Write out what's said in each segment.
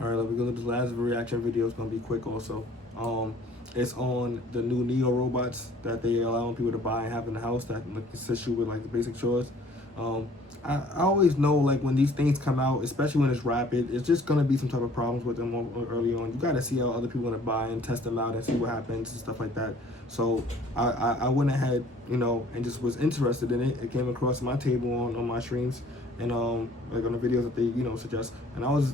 All right, we're gonna do the last reaction video. It's gonna be quick also. It's on the new Neo robots that they allowing people to buy and have in the house that assist you with like the basic chores. Um, I always know like when these things come out, especially when it's rapid, it's just gonna be some type of problems with them early on. You gotta see how other people gonna buy and test them out and see what happens and stuff like that. So I went ahead, and just was interested in it. It came across my table on my streams and like on the videos that they suggest, and I was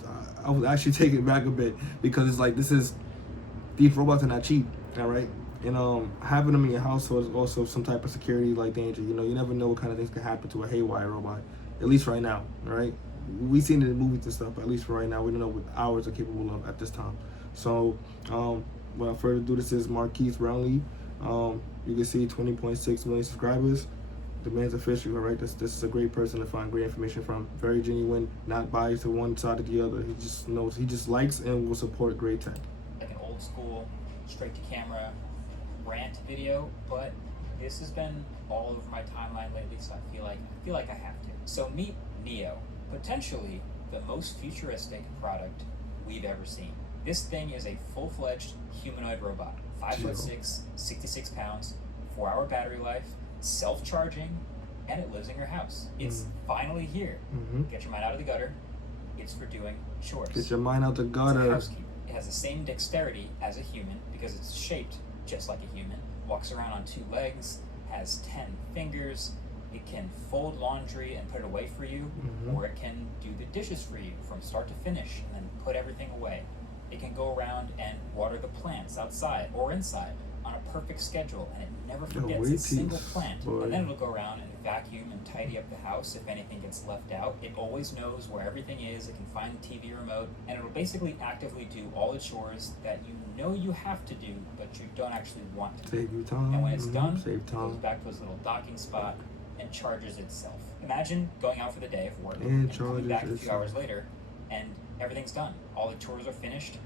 actually taken back a bit because it's like these robots are not cheap, all right. And having them in your household is also some type of security like danger. You never know what kind of things can happen to a haywire robot. At least right now, all right. We've seen it in movies and stuff, but at least for right now, we don't know what ours are capable of at this time. So, without further ado, this is Marquise Brownlee. You can see 20.6 million subscribers. The man's official, all right? This is a great person to find great information from. Very genuine, not biased to one side or the other. He just knows, he just likes and will support great tech. Like an old school, straight to camera rant video, but this has been all over my timeline lately, so I feel like I have to. So meet Neo, potentially the most futuristic product we've ever seen. This thing is a full-fledged humanoid robot, 5'6", 66 pounds, 4-hour battery life, self-charging, and it lives in your house. It's finally here. Get your mind out of the gutter. It's for doing chores. Get your mind out the gutter. It's a housekeeper. It has the same dexterity as a human because it's shaped just like a human. Walks around on 2 legs, has 10 fingers. It can fold laundry and put it away for you, or it can do the dishes for you from start to finish and then put everything away. It can go around and water the plants outside or inside on a perfect schedule, and it never forgets a single plant. And then it'll go around and vacuum and tidy up the house if anything gets left out. It always knows where everything is. It can find the TV remote, and it'll basically actively do all the chores that you know you have to do, but you don't actually want to. Save you time. And when it's done, save it time. goes back to its little docking spot and charges itself. Imagine going out for the day of work And coming back a few hours later, and everything's done. All the chores are finished.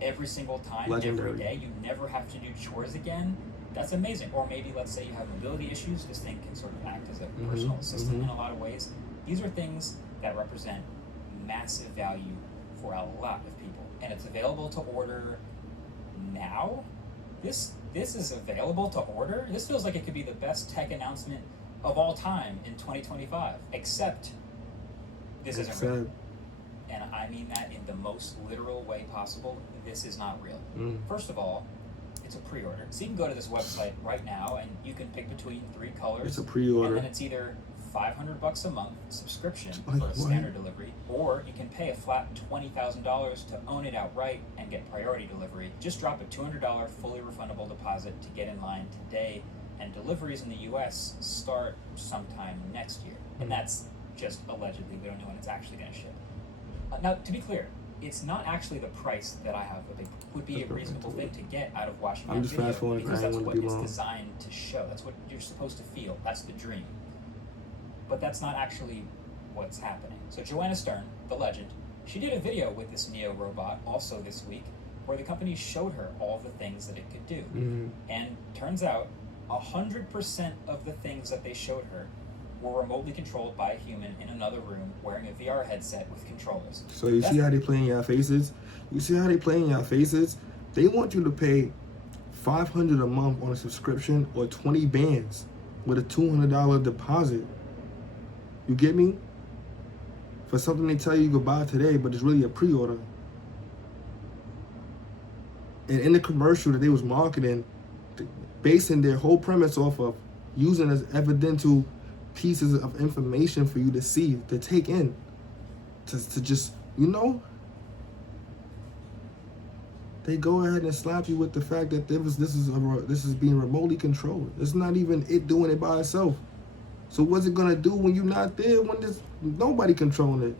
Every single time, Legendary. every day, you never have to do chores again. That's amazing. Or maybe, let's say you have mobility issues, this thing can sort of act as a personal assistant in a lot of ways. These are things that represent massive value for a lot of people. And it's available to order now. This is available to order? This feels like it could be the best tech announcement of all time in 2025. Except this isn't real. And I mean that in the most literal way possible. This is not real. First of all, it's a pre-order. So you can go to this website right now and you can pick between 3 colors. It's a pre-order. And then it's either $500 a month subscription for a standard delivery, or you can pay a flat $20,000 to own it outright and get priority delivery. Just drop a $200 fully refundable deposit to get in line today, and deliveries in the US start sometime next year. And that's just allegedly. We don't know when it's actually going to ship. Now, to be clear, it's not actually the price that I have, but it would be a reasonable thing to get out of watching that video, because that's what it's designed to show. That's what you're supposed to feel. That's the dream. But that's not actually what's happening. So Joanna Stern, the legend, she did a video with this Neo robot also this week, where the company showed her all the things that it could do. And turns out 100% of the things that they showed her were remotely controlled by a human in another room wearing a VR headset with controllers. So you see how they play in your faces? You see how they play in your faces? They want you to pay $500 a month on a subscription or 20 bands with a $200 deposit. You get me? For something they tell you to buy today, but it's really a pre-order. And in the commercial that they was marketing, basing their whole premise off of using as evidential pieces of information for you to see, to take in, to just, they go ahead and slap you with the fact that this is being remotely controlled. It's not even it doing it by itself. So what's it gonna do when you're not there, when there's nobody controlling it?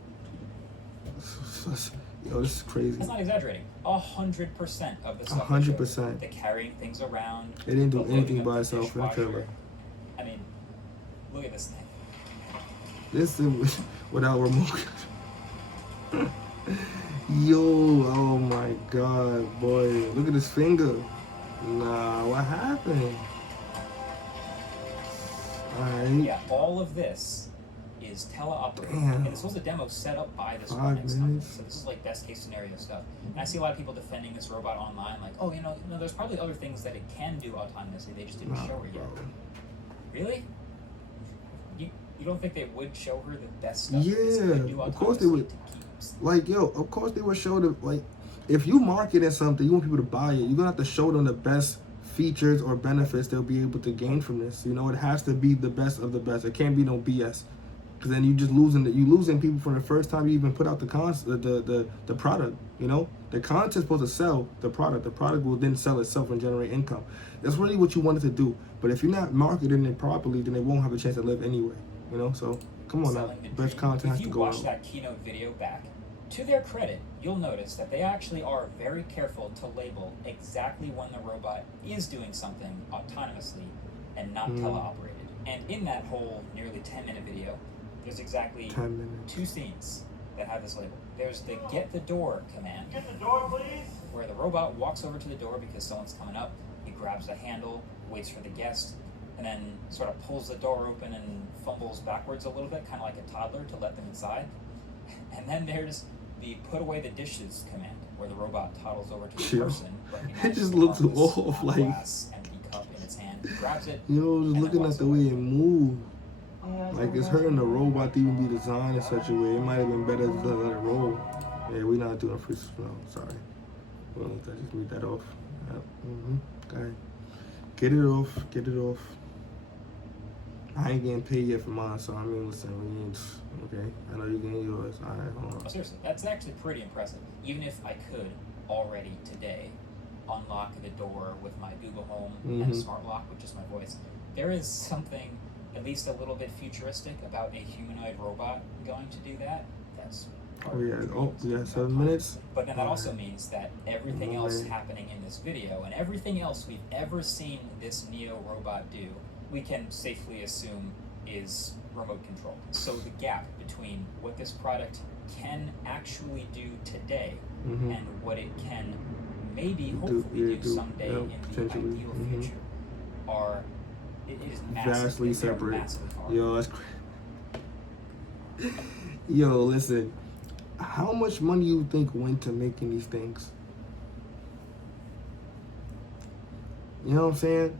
Yo, this is crazy. That's not exaggerating. 100% of the stuff. 100%. The carrying things around. It didn't do anything by itself in the trailer. I mean, look at this thing. This is without remote. Yo, oh my God, boy. Look at his finger. Nah, what happened? Alright. Yeah, all of this is teleoperated. Damn. And this was a demo set up by this 5 Hornex company. minutes. So this is like best case scenario stuff. And I see a lot of people defending this robot online, like, oh, there's probably other things that it can do autonomously. They just didn't show her yet. Bro. Really? You don't think they would show her the best stuff? Yeah, that this could do of course they would. autonomously to keep- Like, yo, of course they would show the, like, if you market something, you want people to buy it, you're gonna have to show them the best features or benefits they'll be able to gain from this. You know, it has to be the best of the best. It can't be no BS. Because then you just losing people from the first time you even put out the product. You know, the content's supposed to sell the product. The product will then sell itself and generate income. That's really what you wanted to do. But if you're not marketing it properly, then it won't have a chance to live anyway. You know, so come on now. selling the Best dream. content has If to you go watch out. that keynote video back, to their credit, you'll notice that they actually are very careful to label exactly when the robot is doing something autonomously and not teleoperated. And in that whole nearly 10-minute video, there's exactly 10 minutes. 2 scenes that have this label. There's the get the door command, Get the door, please. where the robot walks over to the door because someone's coming up. He grabs the handle, waits for the guest, and then sort of pulls the door open and fumbles backwards a little bit, kind of like a toddler, to let them inside. And then there's the put away the dishes command, where the robot toddles over to the Chill. person, It just looks harmless off, like- glass empty cup in its hand, grabs it. You know, and just then looking walks at the away. way it moved. Like, it's hurting the robot to even be designed in such a way. It might have been better to let it roll. Yeah, we're not doing free. No, sorry. Well, I just read that off. Yep. Okay. Get it off. Get it off. I ain't getting paid yet for mine, so I mean, listen, we ain't. Okay. I know you're getting yours. All right, hold on. Oh, seriously, that's actually pretty impressive. Even if I could already today unlock the door with my Google Home and a smart lock with just my voice, there is something at least a little bit futuristic about a humanoid robot going to do that. That's Oh, yeah. Oh, yeah, 7 minutes. But then that All also right. means that everything Oh, else man. happening in this video and everything else we've ever seen this Neo robot do, we can safely assume is remote controlled. So the gap between what this product can actually do today Mm-hmm. and what it can maybe, Do- hopefully yeah, do do, someday yeah, in the potentially. ideal Mhm. future it is massive. Vastly They're separate. massively far. Yo, that's Yo, listen. How much money you think went to making these things? You know what I'm saying?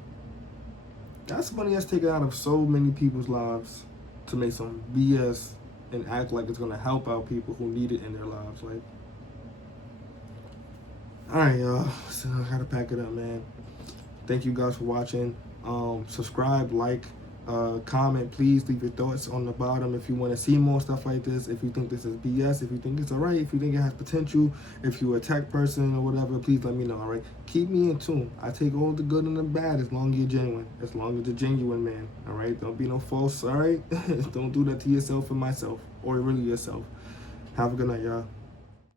That's money that's taken out of so many people's lives to make some BS and act like it's gonna help out people who need it in their lives. Like, all right, y'all. So I gotta pack it up, man. Thank you guys for watching. Subscribe, like, comment. Please leave your thoughts on the bottom if you want to see more stuff like this. If you think this is BS, if you think it's alright, if you think it has potential, if you're a tech person or whatever, please let me know. Alright, keep me in tune. I take all the good and the bad as long as you're genuine. As long as you're genuine, man. Alright, don't be no false. Alright, don't do that to yourself and myself or really yourself. Have a good night, y'all.